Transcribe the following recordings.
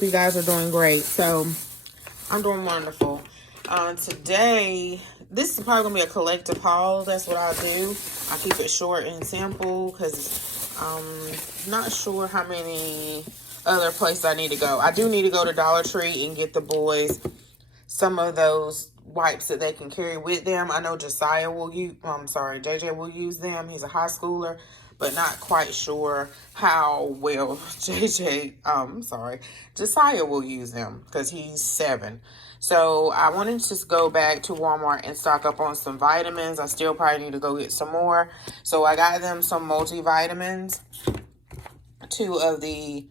hope you guys are doing great. So, I'm doing wonderful. Today, this is probably going to be a collective haul. That's what I'll do. I keep it short and simple because I'm not sure how many other places I need to go. I do need to go to Dollar Tree and get the boys some of those wipes that they can carry with them. I know Josiah will use, JJ will use them. He's a high schooler, but not quite sure how well Josiah will use them because he's 7. So I wanted to just go back to Walmart and stock up on some vitamins. I still probably need to go get some more. So I got them some multivitamins, 2 of the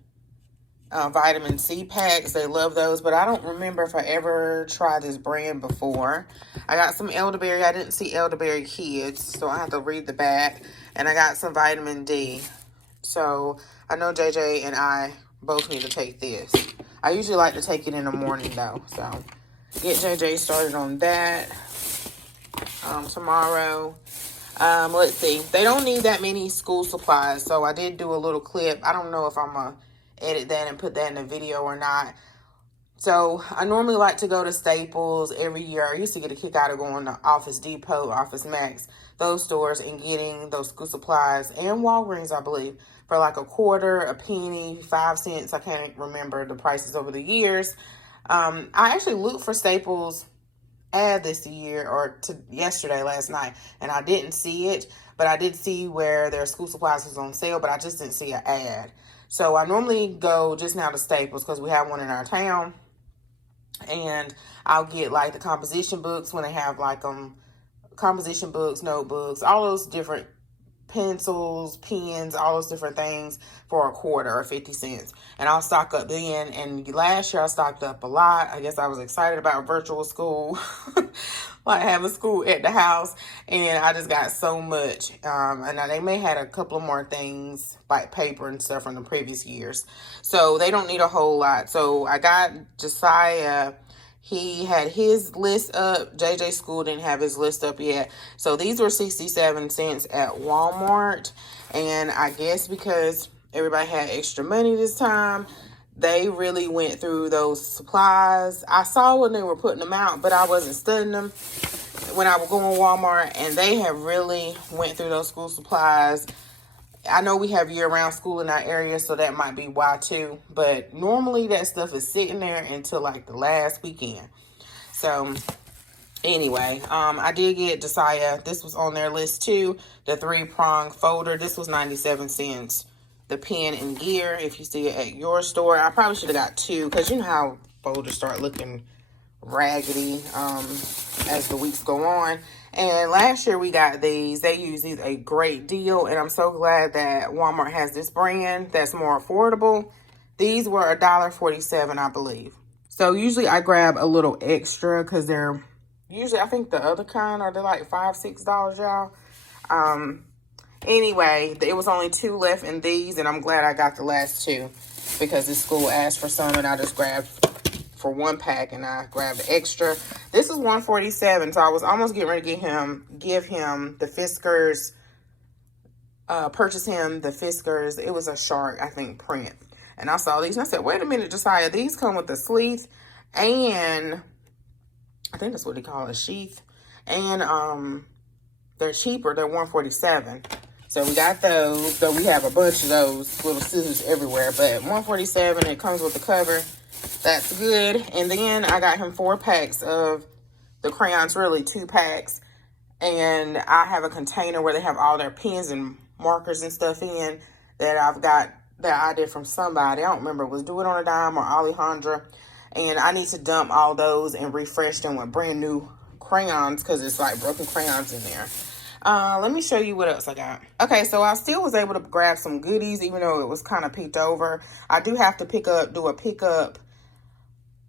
vitamin C packs. They love those, but I don't remember if I ever tried this brand before. I got some elderberry. I didn't see elderberry kids, so I have to read the back. And I got some vitamin D. So I know JJ and I both need to take this. I usually like to take it in the morning though. So get JJ started on that tomorrow. Let's see. They don't need that many school supplies. So I did do a little clip. I don't know if I'm going to edit that and put that in the video or not. So I normally like to go to Staples every year. I used to get a kick out of going to Office Depot, Office Max, those stores, and getting those school supplies, and Walgreens, I believe, for like a quarter, a penny, 5 cents. I can't remember the prices over the years. I actually looked for Staples ad this year, or last night, and I didn't see it, but I did see where their school supplies was on sale, but I just didn't see an ad. So I normally go just now to Staples because we have one in our town. And I'll get like the composition books when they have like composition books, notebooks, all those different pencils, pens, all those different things for a quarter or 50 cents. And I'll stock up then. And last year I stocked up a lot. I guess I was excited about virtual school, like having school at the house. And I just got so much. And now they may had a couple of more things like paper and stuff from the previous years. So they don't need a whole lot. So I got Josiah. He had his list up. JJ school didn't have his list up yet. So these were 67 cents at Walmart. And I guess because everybody had extra money this time, they really went through those supplies. I saw when they were putting them out, but I wasn't studying them when I was going to Walmart. And they have really went through those school supplies. I know we have year-round school in our area, so that might be why too. But normally that stuff is sitting there until like the last weekend. So anyway, I did get Josiah. This was on their list too. The 3-prong folder. This was 97 cents. The pen and gear, if you see it at your store. I probably should have got 2 because you know how folders start looking raggedy as the weeks go on. And last year we got these. They use these a great deal, and I'm so glad that Walmart has this brand that's more affordable. These were $1.47, I believe. So usually I grab a little extra because they're usually, I think the other kind are like $5, $6, y'all. Anyway, it was only 2 left in these, and I'm glad I got the last 2 because this school asked for some, and I just grabbed for 1 pack, and I grabbed the extra. This is $1.47, so I was almost getting ready to give him the Fiskars, purchase him the Fiskars. It was a shark, I think, print. And I saw these, and I said, wait a minute, Josiah, these come with the sleeve, and I think that's what they call it, a sheath. And they're cheaper. They're $1.47. So we got those. So we have a bunch of those little scissors everywhere. But $1.47, it comes with the cover. That's good. And then I got him 4 packs of the crayons, really 2 packs. And I have a container where they have all their pens and markers and stuff in that I've got, that I did from somebody. I don't remember. It was Do It on a Dime or Alejandra. And I need to dump all those and refresh them with brand new crayons because it's like broken crayons in there. Let me show you what else I got. Okay, so I still was able to grab some goodies even though it was kind of peeked over. I do have to do a pickup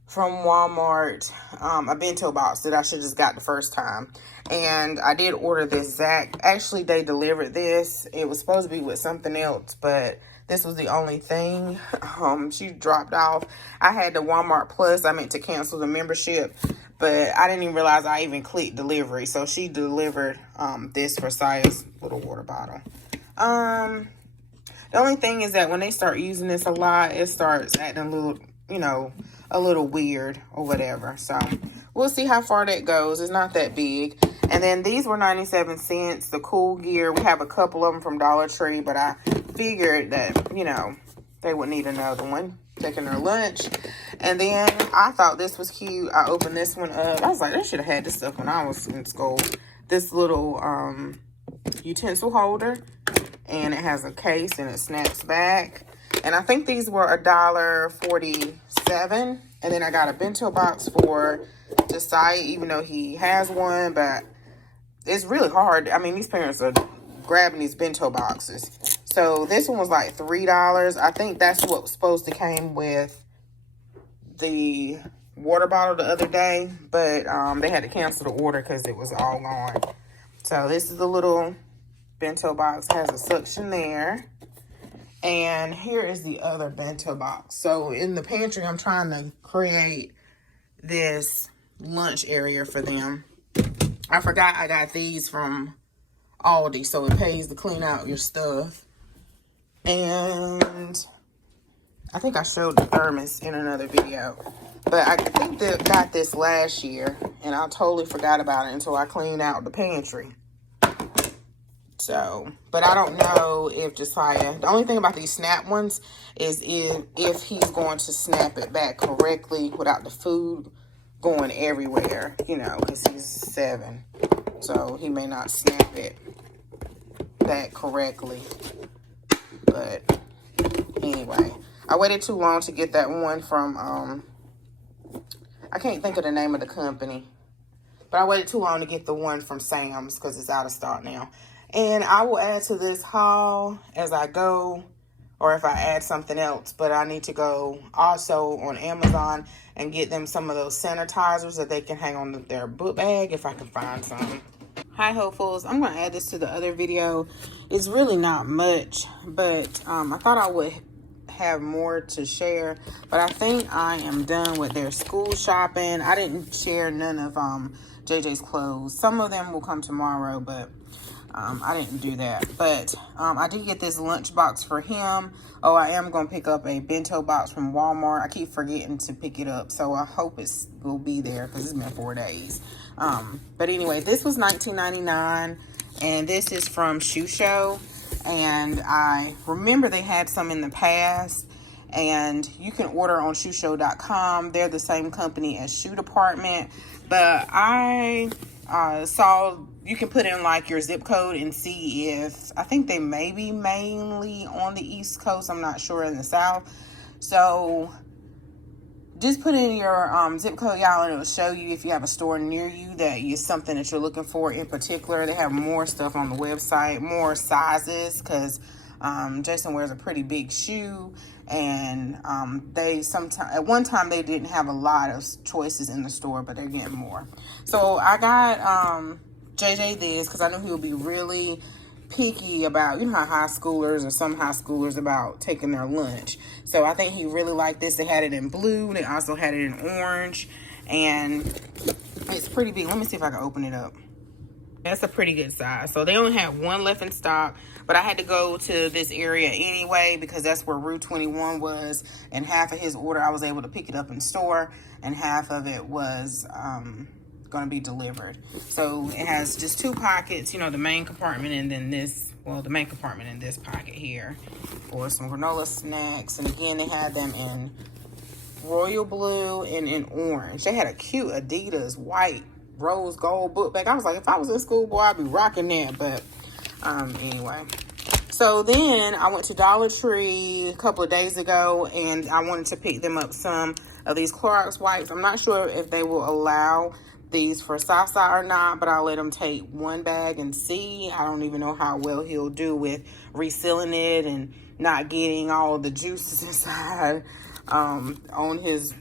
from Walmart, a bento box that I should just got the first time. And I did order this Zach. Actually, they delivered this. It was supposed to be with something else, but this was the only thing. She dropped off. I had the Walmart Plus. I meant to cancel the membership, but I didn't even realize I even clicked delivery. So she delivered this for Saya's little water bottle. The only thing is that when they start using this a lot, it starts acting a little you know, a little weird or whatever. So we'll see how far that goes. It's not that big. And then these were 97 cents. The Cool Gear, we have a couple of them from Dollar Tree, but I figured that, you know, they would need another one, taking their lunch. And then I thought this was cute. I opened this one up. I was like, I should have had this stuff when I was in school. This little utensil holder, and it has a case and it snaps back. And I think these were $1.47. And then I got a bento box for Josiah, even though he has one, but it's really hard. I mean, these parents are grabbing these bento boxes. So this one was like $3. I think that's what was supposed to came with the water bottle the other day, but they had to cancel the order because it was all gone. So this is the little bento box. It has a suction there. And here is the other bento box. So in the pantry, I'm trying to create this lunch area for them. I forgot I got these from Aldi, so it pays to clean out your stuff. And I think I showed the thermos in another video. But I think they got this last year, and I totally forgot about it until I cleaned out the pantry. So, but I don't know if Josiah, the only thing about these snap ones is if he's going to snap it back correctly without the food going everywhere, you know, because he's 7. So he may not snap it back correctly. But anyway, I waited too long to get that one from, I can't think of the name of the company. But I waited too long to get the one from Sam's because it's out of stock now. And I will add to this haul as I go, or if I add something else. But I need to go also on Amazon and get them some of those sanitizers that they can hang on their book bag if I can find some. Hi, hopefuls. I'm going to add this to the other video. It's really not much, but I thought I would have more to share. But I think I am done with their school shopping. I didn't share none of JJ's clothes. Some of them will come tomorrow, but I didn't do that. But I did get this lunch box for him. Oh, I am going to pick up a bento box from Walmart. I keep forgetting to pick it up, so I hope it will be there because it's been 4 days. But anyway, this was $19.99, and this is from Shoe Show. And I remember they had some in the past, and you can order on shoeshow.com. They're the same company as Shoe Department, but I saw you can put in like your zip code and see if, I think they may be mainly on the East Coast. I'm not sure in the South. So just put in your zip code, y'all, and it'll show you if you have a store near you that is something that you're looking for in particular. They have more stuff on the website, more sizes, because Jason wears a pretty big shoe, and at one time they didn't have a lot of choices in the store, but they're getting more. So I got JJ this because I knew he would be really picky about, you know how high schoolers or some high schoolers about taking their lunch. So I think he really liked this. They had it in blue. They also had it in orange, and it's pretty big. Let me see if I can open it up. That's a pretty good size. So they only had one left in stock, but I had to go to this area anyway because that's where Route 21 was, and half of his order I was able to pick it up in store, and half of it was going to be delivered. So it has just 2 pockets, you know, the main compartment and then this, well, the main compartment in this pocket here for some granola snacks. And again, they had them in royal blue and in orange. They had a cute Adidas white rose gold book bag. I was like, if I was in school, boy, I'd be rocking that. But anyway, so then I went to Dollar Tree a couple of days ago, and I wanted to pick them up some of these Clorox wipes. I'm not sure if they will allow these for Sasa or not, but I'll let him take 1 bag and see. I don't even know how well he'll do with resealing it and not getting all the juices inside on his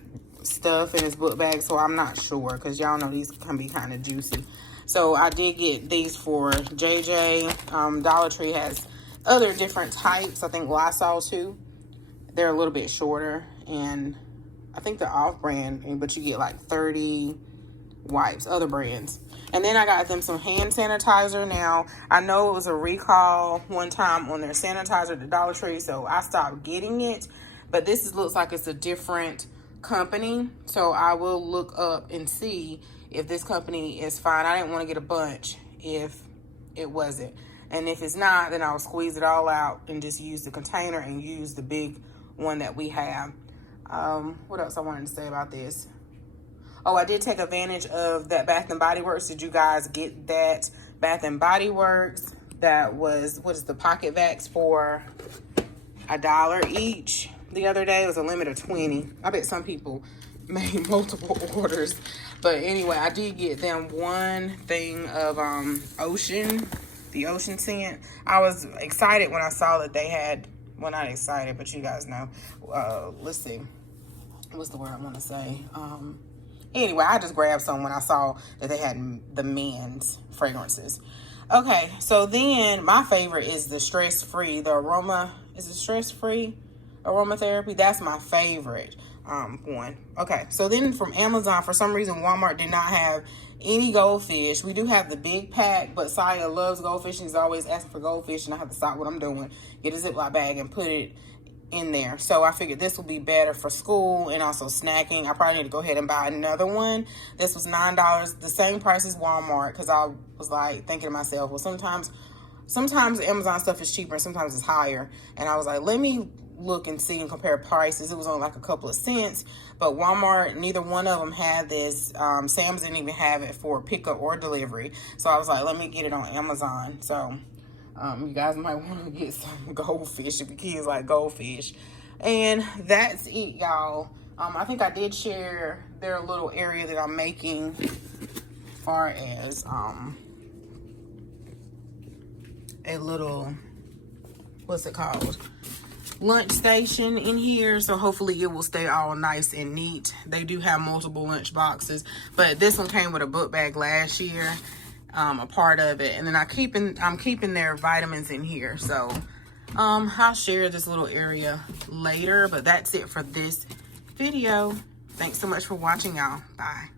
stuff in his book bag. So I'm not sure, because y'all know these can be kind of juicy. So I did get these for JJ. Dollar Tree has other different types. I think Lysol too. They're a little bit shorter, and I think they're off-brand, but you get like 30 wipes, other brands. And then I got them some hand sanitizer. Now, I know it was a recall one time on their sanitizer at the Dollar Tree, so I stopped getting it. But this looks like it's a different company, so I will look up and see if this company is fine. I didn't want to get a bunch if it wasn't, and if it's not, then I'll squeeze it all out and just use the container and use the big one that we have. What else I wanted to say about this? Oh, I did take advantage of that Bath and Body Works. Did you guys get that Bath and Body Works? That was, what is the pocket vacs for $1 each the other day? It was a limit of 20. I bet some people made multiple orders. But anyway, I did get them one thing of the ocean scent. I was excited when I saw that they had, well, not excited, but you guys know. Let's see. What's the word I want to say? Anyway, I just grabbed some when I saw that they had the men's fragrances. Okay, so then my favorite is the stress-free, the aroma, is it stress-free aromatherapy? That's my favorite one. Okay, so then from Amazon, for some reason, Walmart did not have any goldfish. We do have the big pack, but Saya loves goldfish. She's always asking for goldfish, and I have to stop what I'm doing, get a Ziploc bag and put it in there. So I figured this will be better for school and also snacking. I probably need to go ahead and buy another one. This was $9, the same price as Walmart, because I was like thinking to myself, well, sometimes Amazon stuff is cheaper and sometimes it's higher. And I was like, let me look and see and compare prices. It was only like a couple of cents, but Walmart, neither one of them had this. Sam's didn't even have it for pickup or delivery. So I was like, let me get it on Amazon. So you guys might want to get some goldfish if your kids like goldfish. And that's it, y'all. I think I did share their little area that I'm making as far as a little, what's it called, lunch station in here. So hopefully it will stay all nice and neat. They do have multiple lunch boxes, but this one came with a book bag last year, a part of it, and then I'm keeping their vitamins in here. So I'll share this little area later, but that's it for this video. Thanks so much for watching, y'all. Bye.